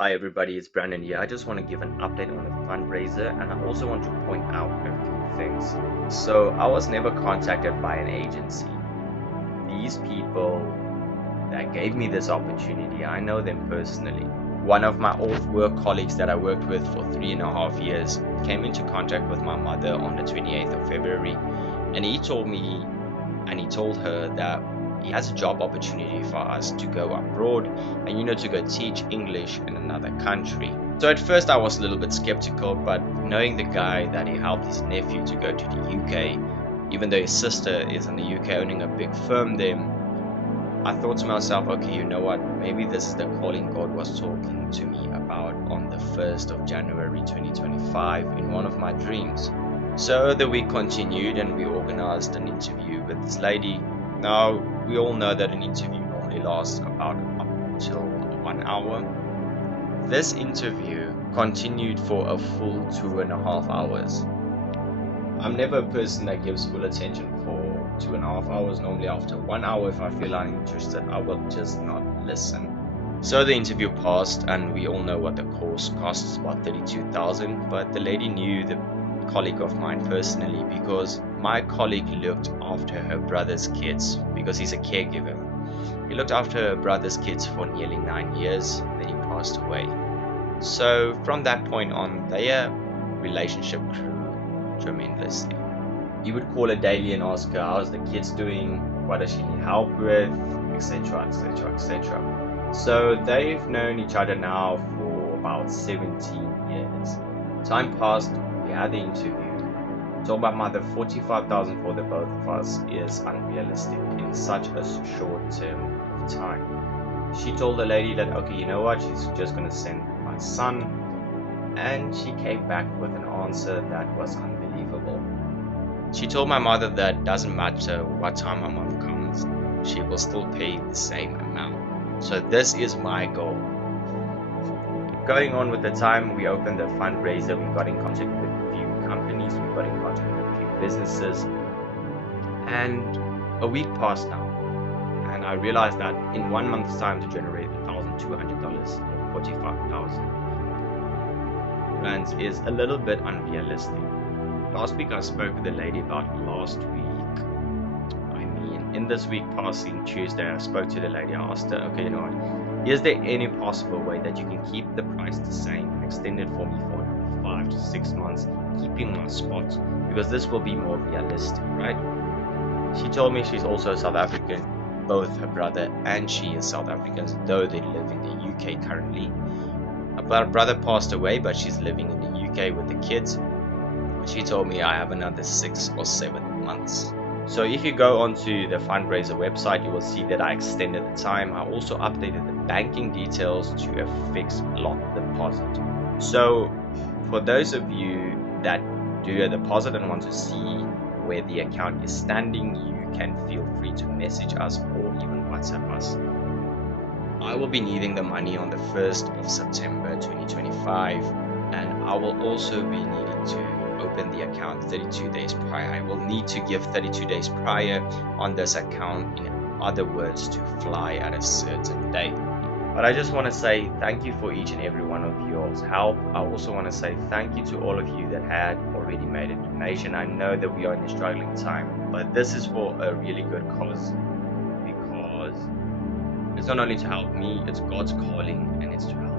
Hi everybody, it's Brandon here. I just want to give an update on the fundraiser and I also want to point out a few things. So, I was never contacted by an agency. These people that gave me this opportunity, I know them personally. One of my old work colleagues that I worked with for 3.5 years came into contact with my mother on the 28th of February, and he told me and he told her that he has a job opportunity for us to go abroad and to go teach English in another country. So at first I was a little bit skeptical, but knowing the guy that he helped his nephew to go to the UK, even though his sister is in the UK owning a big firm there, I thought to myself, okay, you know what, maybe this is the calling God was talking to me about on the 1st of January 2025 in one of my dreams. So the week continued and we organized an interview with this lady. Now, we all know that an interview normally lasts about up until 1 hour. This interview continued for a full 2.5 hours. I'm never a person that gives full attention for 2.5 hours. Normally after 1 hour, if I feel uninterested, I will just not listen. So the interview passed and we all know what the course costs, about 32,000, but the lady knew the colleague of mine personally because my colleague looked after her brother's kids because he's a caregiver. He looked after her brother's kids for nearly 9 years, then he passed away. So from that point on, their relationship grew tremendously. He would call her daily and ask her, how's the kids doing, what does she need help with, etc, etc, etc. So they've known each other now for about 17 years. Time passed, we had the interview. Told my mother 45,000 for the both of us is unrealistic in such a short term of time. She told the lady that, okay, you know what, she's just going to send my son. And she came back with an answer that was unbelievable. She told my mother that doesn't matter what time my mom comes, she will still pay the same amount. So this is my goal. Going on with the time, we opened a fundraiser, we got in contact with a few companies, we got in contact with a few businesses, and a week passed now. And I realized that in 1 month's time to generate $1,200 or 45,000 rands is a little bit unrealistic. Last week I spoke with a lady about last week. In this week passing Tuesday, I spoke to the lady. I asked her, okay, you know what, is there any possible way that you can keep the price the same and extend it for me for 5 to 6 months, keeping my spot, because this will be more realistic, right? She told me she's also South African. Both her brother and she is South Africans, though they live in the UK currently. Her brother passed away, but she's living in the UK with the kids. She told me I have another 6 or 7 months. So if you go onto the fundraiser website, you will see that I extended the time. I also updated the banking details to a fixed lock deposit. So for those of you that do a deposit and want to see where the account is standing, you can feel free to message us or even WhatsApp us. I will be needing the money on the 1st of September 2025, and I will also be needing to open the account 32 days prior. I will need to give 32 days prior on this account, in other words, to fly at a certain date. But I just want to say thank you for each and every one of yours help. I also want to say thank you to all of you that had already made a donation. I know that we are in a struggling time, but this is for a really good cause, because it's not only to help me, it's God's calling, and it's to help